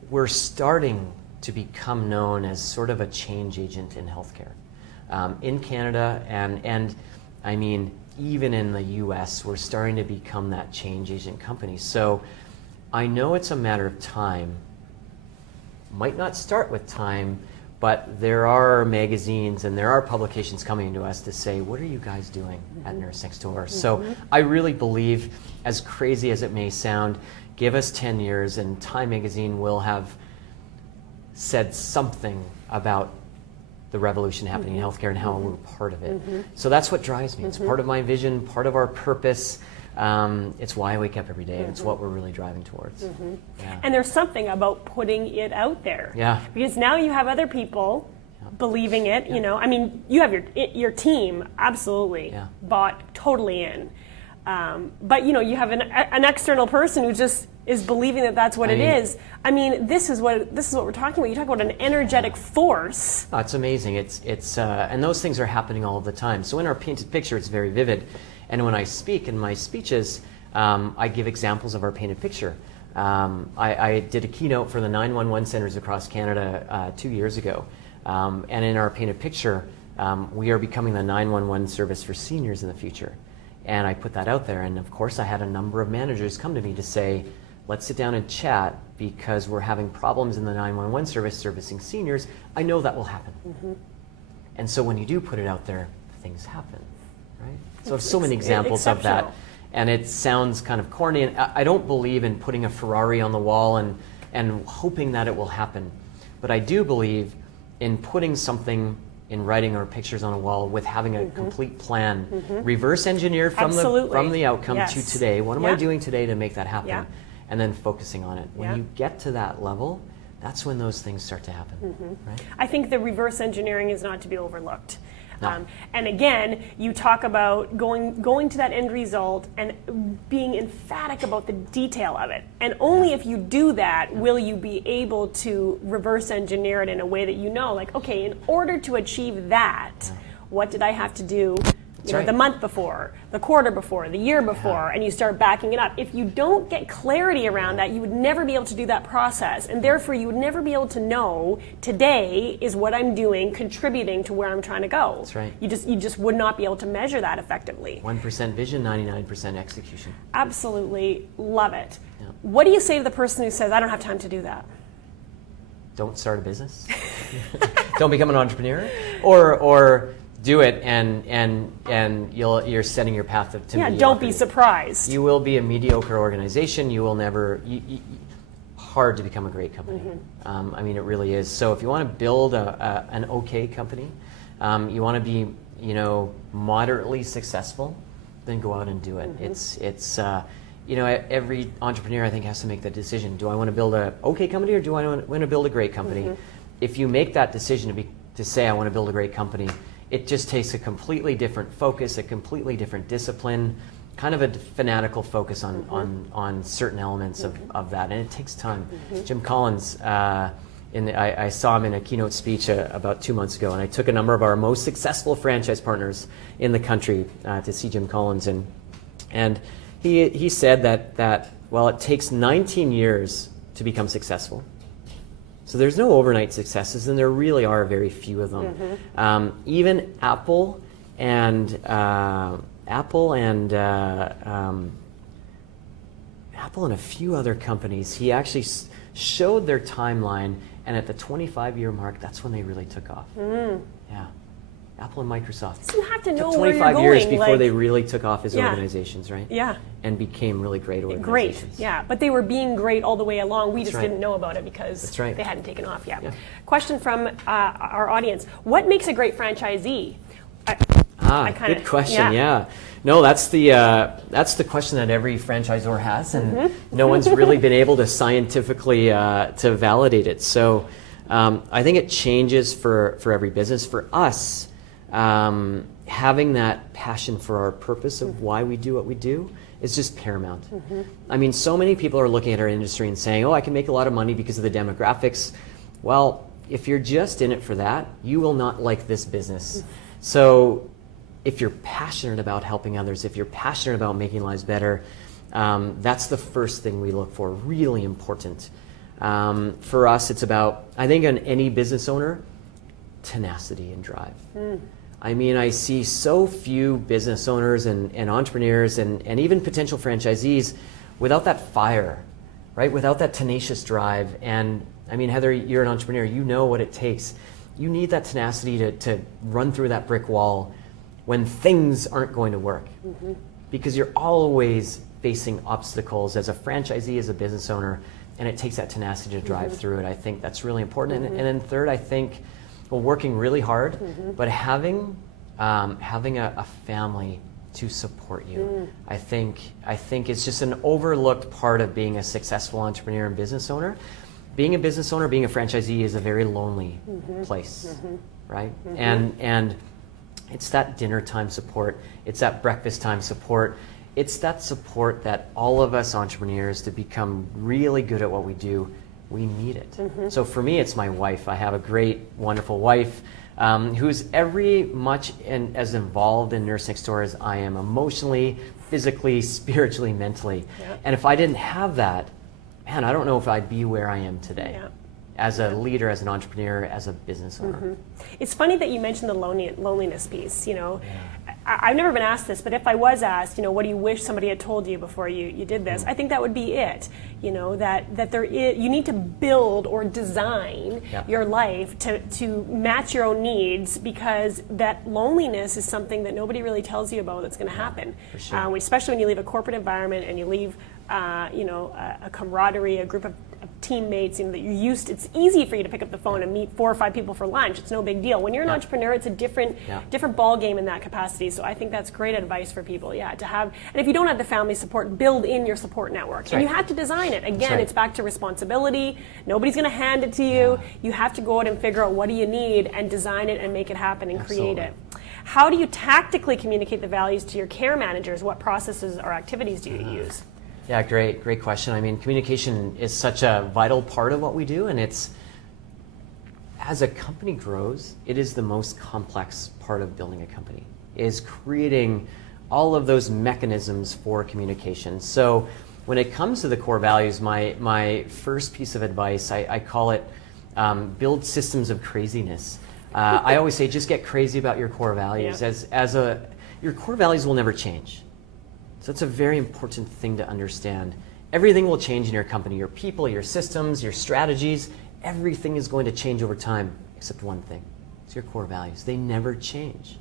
We're starting to become known as sort of a change agent in healthcare. In Canada, and I mean, even in the US, we're starting to become that change agent company. So I know it's a matter of time. Might not start with Time, but there are magazines and there are publications coming to us to say, what are you guys doing at Nurse Next Door? So I really believe, as crazy as it may sound, give us 10 years and Time magazine will have said something about the revolution happening in healthcare and how we're part of it. So that's what drives me. It's part of my vision, part of our purpose. It's why I wake up every day. It's what we're really driving towards. Yeah. And there's something about putting it out there. Yeah. Because now you have other people believing it. You have your team absolutely bought totally in. But you have an external person who just is believing that that's what it is. This is what we're talking about. You talk about an energetic force. Oh, it's amazing. It's and those things are happening all of the time. So in our painted picture, it's very vivid. And when I speak in my speeches, I give examples of our painted picture. I did a keynote for the 911 centers across Canada 2 years ago. And in our painted picture, we are becoming the 911 service for seniors in the future. And I put that out there. And of course, I had a number of managers come to me to say, let's sit down and chat because we're having problems in the 911 service servicing seniors. I know that will happen. And so when you do put it out there, things happen, right? So I have so many examples of that. And it sounds kind of corny. And I don't believe in putting a Ferrari on the wall and hoping that it will happen. But I do believe in putting something in writing or pictures on a wall with having a complete plan, reverse engineered from the outcome to today. What am I doing today to make that happen? And then focusing on it. When you get to that level, that's when those things start to happen, right? I think the reverse engineering is not to be overlooked. No. And again, you talk about going to that end result and being emphatic about the detail of it. And only if you do that will you be able to reverse engineer it in a way that you know, like, okay, in order to achieve that, what did I have to do? Right. The month before, the quarter before, the year before, and you start backing it up. If you don't get clarity around that, you would never be able to do that process, and therefore you would never be able to know today is what I'm doing contributing to where I'm trying to go. That's right. You just would not be able to measure that effectively. 1% vision, 99% execution. Absolutely love it. Yeah. What do you say to the person who says, I don't have time to do that? Don't start a business. Don't become an entrepreneur, or do it, and you're setting your path to mediocrity. Don't be surprised. You will be a mediocre organization. You will never. Hard to become a great company. I mean, it really is. So if you want to build an okay company, you want to be moderately successful, then go out and do it. It's every entrepreneur I think has to make that decision. Do I want to build a okay company, or do I want to build a great company? If you make that decision to say I want to build a great company, it just takes a completely different focus, a completely different discipline, kind of a fanatical focus on certain elements of that, and it takes time. Jim Collins, I saw him in a keynote speech about 2 months ago, and I took a number of our most successful franchise partners in the country to see Jim Collins, and he said that well, it takes 19 years to become successful. So there's no overnight successes, and there really are very few of them. Even Apple and a few other companies, he actually showed their timeline, and at the 25-year mark, that's when they really took off. Yeah. Apple and Microsoft. So you have to know took where you're 25 years going, before they really took off as organizations, right? Yeah. And became really great organizations. Great, yeah. But they were being great all the way along. We just right. didn't know about it because That's right. they hadn't taken off yet. Yeah. Question from our audience. What makes a great franchisee? Good question, yeah. No, that's the question that every franchisor has, and no one's really been able to scientifically to validate it. So I think it changes for every business. For us, having that passion for our purpose of why we do what we do is just paramount. I mean, so many people are looking at our industry and saying, oh, I can make a lot of money because of the demographics. Well, if you're just in it for that, you will not like this business. So if you're passionate about helping others, if you're passionate about making lives better, that's the first thing we look for, really important. For us, it's about, I think on any business owner, tenacity and drive. I mean, I see so few business owners and entrepreneurs and even potential franchisees without that fire, right? Without that tenacious drive. And I mean, Heather, you're an entrepreneur, you know what it takes. You need that tenacity to run through that brick wall when things aren't going to work. Because you're always facing obstacles as a franchisee, as a business owner, and it takes that tenacity to drive through it. I think that's really important. And then third, I think, well, working really hard, but having a family to support you. I think it's just an overlooked part of being a successful entrepreneur and business owner. Being a business owner, being a franchisee is a very lonely place, right? And it's that dinner time support, it's that breakfast time support, it's that support that all of us entrepreneurs, to become really good at what we do, we need it. So for me, it's my wife. I have a great, wonderful wife who's every much as involved in Nurse Next Door as I am, emotionally, physically, spiritually, mentally. And if I didn't have that, man, I don't know if I'd be where I am today. As a leader, as an entrepreneur, as a business owner. It's funny that you mentioned the loneliness piece. I've never been asked this, but if I was asked, what do you wish somebody had told you before you did this? I think that would be it. That there is, you need to build or design your life to match your own needs, because that loneliness is something that nobody really tells you about that's going to happen. For sure. Especially when you leave a corporate environment and you leave, a camaraderie, a group of teammates, that you're used to. It's easy for you to pick up the phone and meet 4 or 5 people for lunch. It's no big deal. When you're an entrepreneur, it's a different ball game in that capacity. So I think that's great advice for people, to have. And if you don't have the family support, build in your support network. That's and right. you have to design it. Again, it's back to responsibility. Nobody's going to hand it to you. You have to go out and figure out what do you need and design it and make it happen and create it. How do you tactically communicate the values to your care managers? What processes or activities do you use? Yeah, great question. I mean, communication is such a vital part of what we do, and as a company grows, it is the most complex part of building a company, is creating all of those mechanisms for communication. So when it comes to the core values, my first piece of advice, I call it build systems of craziness. I always say just get crazy about your core values. Your core values will never change. So it's a very important thing to understand. Everything will change in your company, your people, your systems, your strategies. Everything is going to change over time, except one thing. It's your core values. They never change.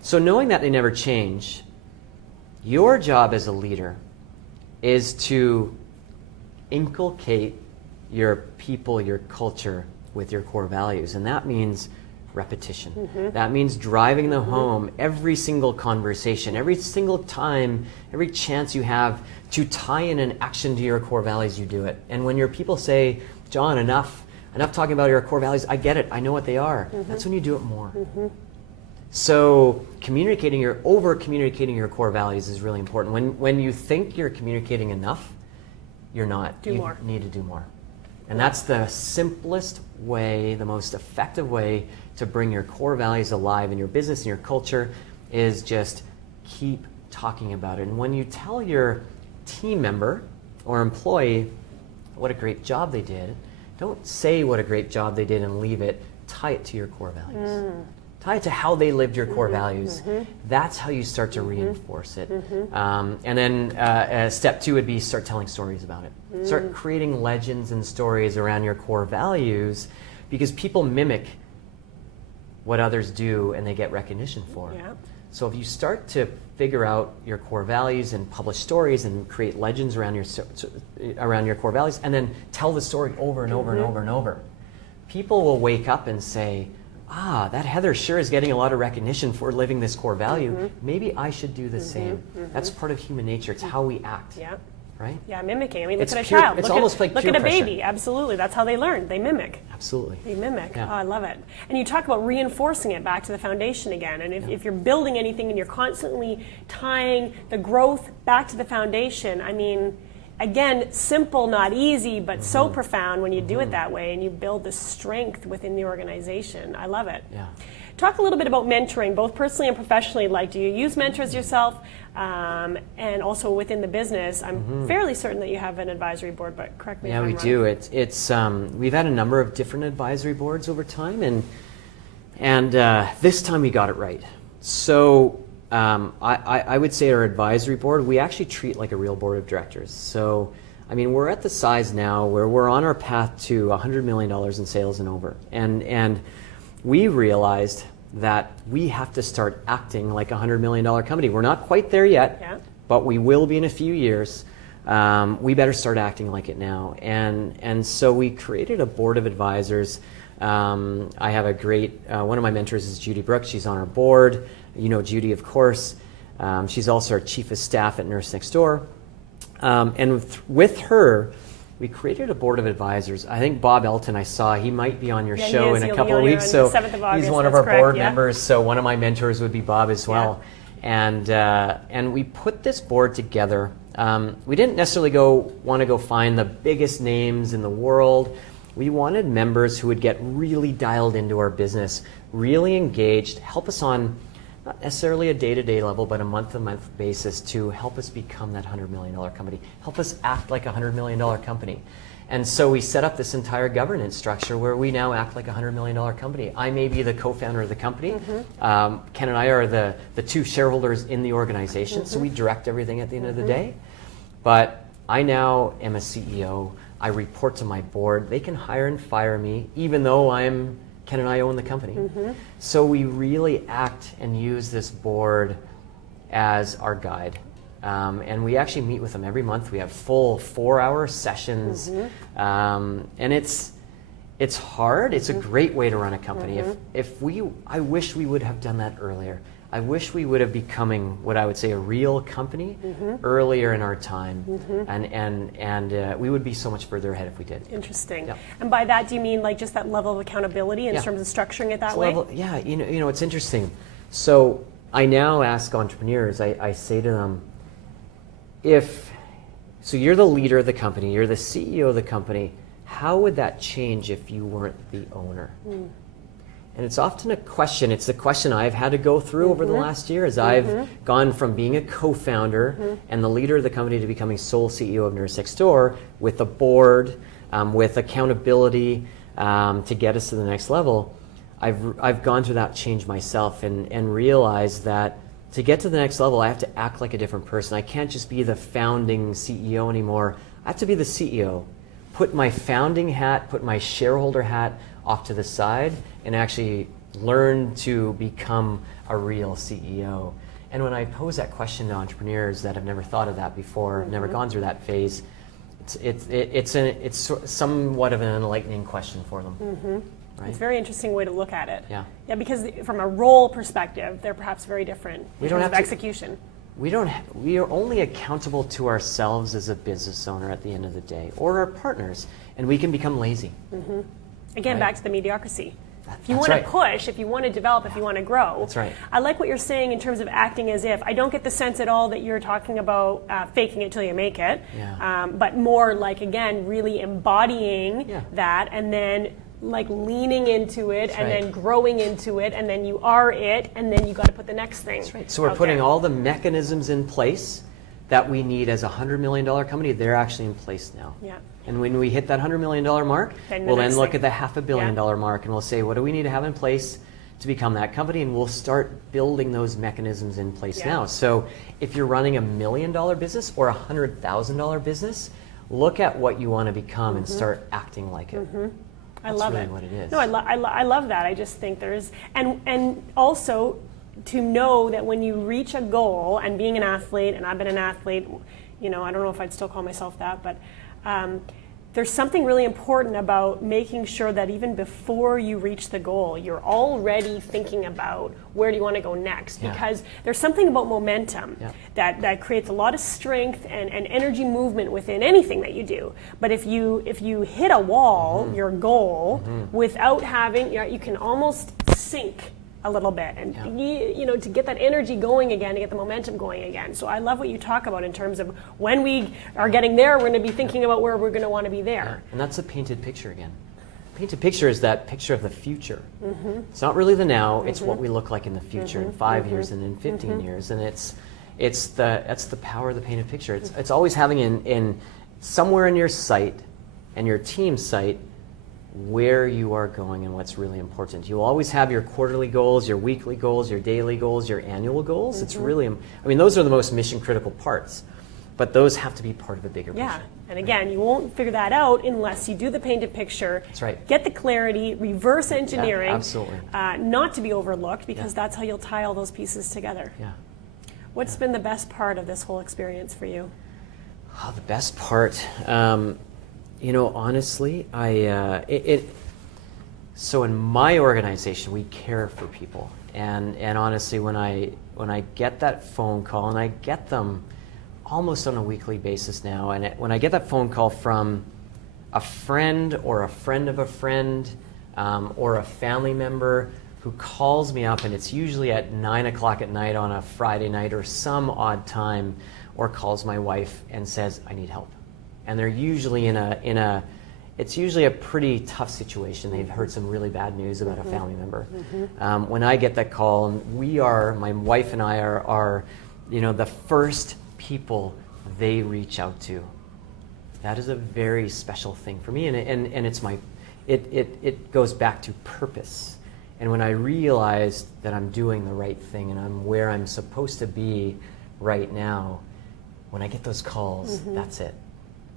So knowing that they never change, your job as a leader is to inculcate your people, your culture with your core values. And that means repetition. That means driving them home every single conversation, every single time, every chance you have to tie in an action to your core values, you do it. And when your people say, John, enough talking about your core values, I get it, I know what they are. That's when you do it more. So over-communicating your core values is really important. When you think you're communicating enough, you're not. You need to do more. And that's the simplest way, the most effective way to bring your core values alive in your business and your culture is just keep talking about it. And when you tell your team member or employee what a great job they did, don't say what a great job they did and leave it. Tie it to your core values. Tie it to how they lived your core values. That's how you start to reinforce it. And then step 2 would be start telling stories about it. Start creating legends and stories around your core values because people mimic what others do and they get recognition for it. So if you start to figure out your core values and publish stories and create legends around your core values and then tell the story over and over and over and over, people will wake up and say, that Heather sure is getting a lot of recognition for living this core value. Maybe I should do the same. That's part of human nature. It's how we act. Right? Yeah, mimicking. I mean, look It's at a pure- child. it's look almost at, like look peer at a pressure. baby. Absolutely. That's how they learn. They mimic. Absolutely. They mimic. Yeah. Oh, I love it. And you talk about reinforcing it back to the foundation again. And if you're building anything and you're constantly tying the growth back to the foundation, I mean, again, simple, not easy, but so profound when you do it that way and you build the strength within the organization. I love it. Yeah. Talk a little bit about mentoring, both personally and professionally. Like, do you use mentors yourself? And also within the business, I'm fairly certain that you have an advisory board, but correct me if I'm wrong. Yeah, we do. It's we've had a number of different advisory boards over time, and this time we got it right. So I would say our advisory board, we actually treat like a real board of directors. So, I mean, we're at the size now where we're on our path to $100 million in sales and over. And we realized that we have to start acting like a $100 million company. We're not quite there yet, but we will be in a few years. We better start acting like it now. And so we created a board of advisors. I have a great, one of my mentors is Judy Brooks. She's on our board. You know Judy, of course. She's also our chief of staff at Nurse Next Door. And with her, we created a board of advisors. I think Bob Elton, I saw, he might be on your show in a couple of weeks. So he's one of our board members. So one of my mentors would be Bob as well. And we put this board together. We didn't necessarily want to go find the biggest names in the world. We wanted members who would get really dialed into our business, really engaged, help us on not necessarily a day-to-day level, but a month-to-month basis to help us become that $100 million company, help us act like a $100 million company. And so we set up this entire governance structure where we now act like a $100 million company. I may be the co-founder of the company. Ken and I are the two shareholders in the organization, so we direct everything at the end of the day. But I now am a CEO. I report to my board. They can hire and fire me, even though Ken and I own the company. So we really act and use this board as our guide. And we actually meet with them every month. We have full 4-hour sessions. And it's hard. It's a great way to run a company. I wish we would have done that earlier. I wish we would have becoming what I would say a real company earlier in our time, and we would be so much further ahead if we did. Interesting. Yep. And by that, do you mean like just that level of accountability in terms of structuring it that way? Yeah, you know, it's interesting. So I now ask entrepreneurs. I say to them, so you're the leader of the company, you're the CEO of the company. How would that change if you weren't the owner? And it's often a question. It's the question I've had to go through over the last year as I've gone from being a co-founder and the leader of the company to becoming sole CEO of Nurse Next Door with a board, with accountability to get us to the next level. I've gone through that change myself and realized that to get to the next level, I have to act like a different person. I can't just be the founding CEO anymore. I have to be the CEO. Put my founding hat, put my shareholder hat off to the side and actually learn to become a real CEO. And when I pose that question to entrepreneurs that have never thought of that before, never gone through that phase, it's somewhat of an enlightening question for them. Right? It's a very interesting way to look at it. Yeah. Yeah, because from a role perspective, they're perhaps very different in terms of execution. We are only accountable to ourselves as a business owner at the end of the day, or our partners, and we can become lazy. Again, Right. back to the mediocrity. If you That's want right. to push, if you want to develop, if you want to grow. That's right. I like what you're saying in terms of acting as if. I don't get the sense at all that you're talking about faking it till you make it, Yeah. but more like, again, really embodying Yeah. that and then like leaning into it That's and right. then growing into it, and then you are it, and then you got to put the next thing. That's right. So we're out putting there. all the mechanisms in place that we need as a $100 million company. They're actually in place now. Yeah. And when we hit that $100 million mark, Then the we'll then next look thing. at the $500 million mark and we'll say, what do we need to have in place to become that company? And we'll start building those mechanisms in place Yeah. now. So if you're running $1 million business or a $100,000 business, look at what you want to become and start acting like it. I That's love really it. what it is. No, I love that. I just think there's, and also to know that when you reach a goal, and being an athlete, and I've been an athlete, you know, I don't know if I'd still call myself that, but there's something really important about making sure that even before you reach the goal, you're already thinking about where do you want to go next. Yeah. Because there's something about momentum Yeah. that creates a lot of strength and energy movement within anything that you do. But if you hit a wall, your goal, without having, you can almost sink a little bit, and you know, to get that energy going again, to get the momentum going again. So I love what you talk about in terms of when we are getting there, we're going to be thinking about where we're going to want to be there. And that's a painted picture again. Painted picture is that picture of the future. It's not really the now, it's what we look like in the future in 5 years and in 15 years. And that's the power of the painted picture. It's always having in somewhere in your sight and your team's sight where you are going and what's really important. You'll always have your quarterly goals, your weekly goals, your daily goals, your annual goals. It's really, I mean, those are the most mission critical parts, but those have to be part of a bigger Yeah, vision. and again, you won't figure that out unless you do the painted picture. That's right. Get the clarity, reverse engineering, absolutely. not to be overlooked, because that's how you'll tie all those pieces together. Yeah. What's been the best part of this whole experience for you? Oh, the best part, you know, honestly, so in my organization, we care for people, and honestly, when I get that phone call, and I get them almost on a weekly basis now, and when I get that phone call from a friend or a friend of a friend, or a family member who calls me up, and it's usually at 9 o'clock at night on a Friday night or some odd time, or calls my wife and says, I need help. And they're usually it's usually a pretty tough situation. They've heard some really bad news about a family member. When I get that call, and my wife and I are, you know, the first people they reach out to. That is a very special thing for me, and it's it goes back to purpose. And when I realize that I'm doing the right thing and I'm where I'm supposed to be right now, when I get those calls, that's it.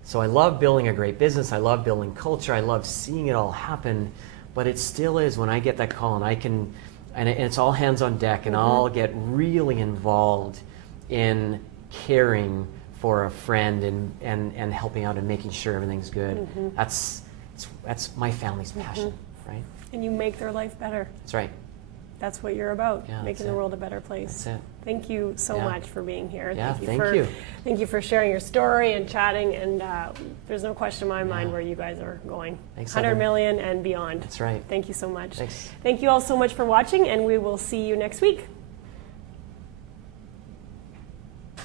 So I love building a great business, I love building culture, I love seeing it all happen, but it still is when I get that call and it's all hands on deck, and I'll get really involved in caring for a friend and helping out and making sure everything's good. Mm-hmm. That's my family's passion, right? And you make their life better. That's right. That's what you're about, Yeah, making the world a better place. That's it. Thank you so Yeah. much for being here. Yeah, thank for, you. Thank you for sharing your story and chatting. And there's no question in my mind where you guys are going. Thanks, 100 Heather. million and beyond. That's right. Thank you so much. Thanks. Thank you all so much for watching, and we will see you next week.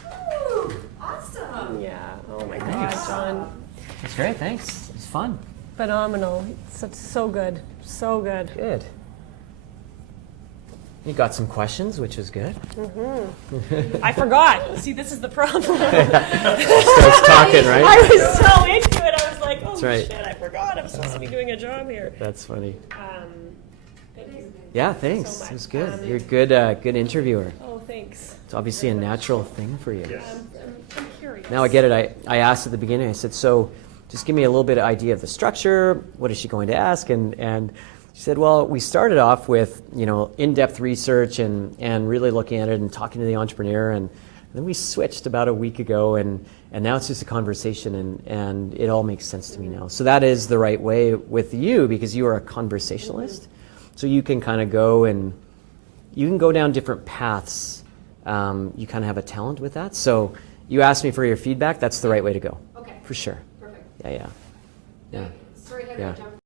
Ooh, awesome. Yeah. Oh my Thanks. God, John. That's great. Thanks. It's fun. Phenomenal. So good. So good. Good. You got some questions, which is good. I forgot. See, this is the problem. Starts talking, right? I was so into it. I was like, oh right. shit, I forgot. I'm supposed to be doing a job here. That's funny. Thank you. Yeah, thanks. So much. It was good. You're a good interviewer. Oh, thanks. It's obviously a natural thing for you. I'm curious. Now I get it. I asked at the beginning, I said, so just give me a little bit of idea of the structure. What is she going to ask? And she said, well, we started off with, in-depth research and really looking at it and talking to the entrepreneur. And then we switched about a week ago, and now it's just a conversation, and it all makes sense to me now. So that is the right way with you, because you are a conversationalist. So you can kind of go and you can go down different paths. You kind of have a talent with that. So you asked me for your feedback. That's the right way to go. Okay. For sure. Perfect. Yeah. Sorry, Heather, Yeah. I jumped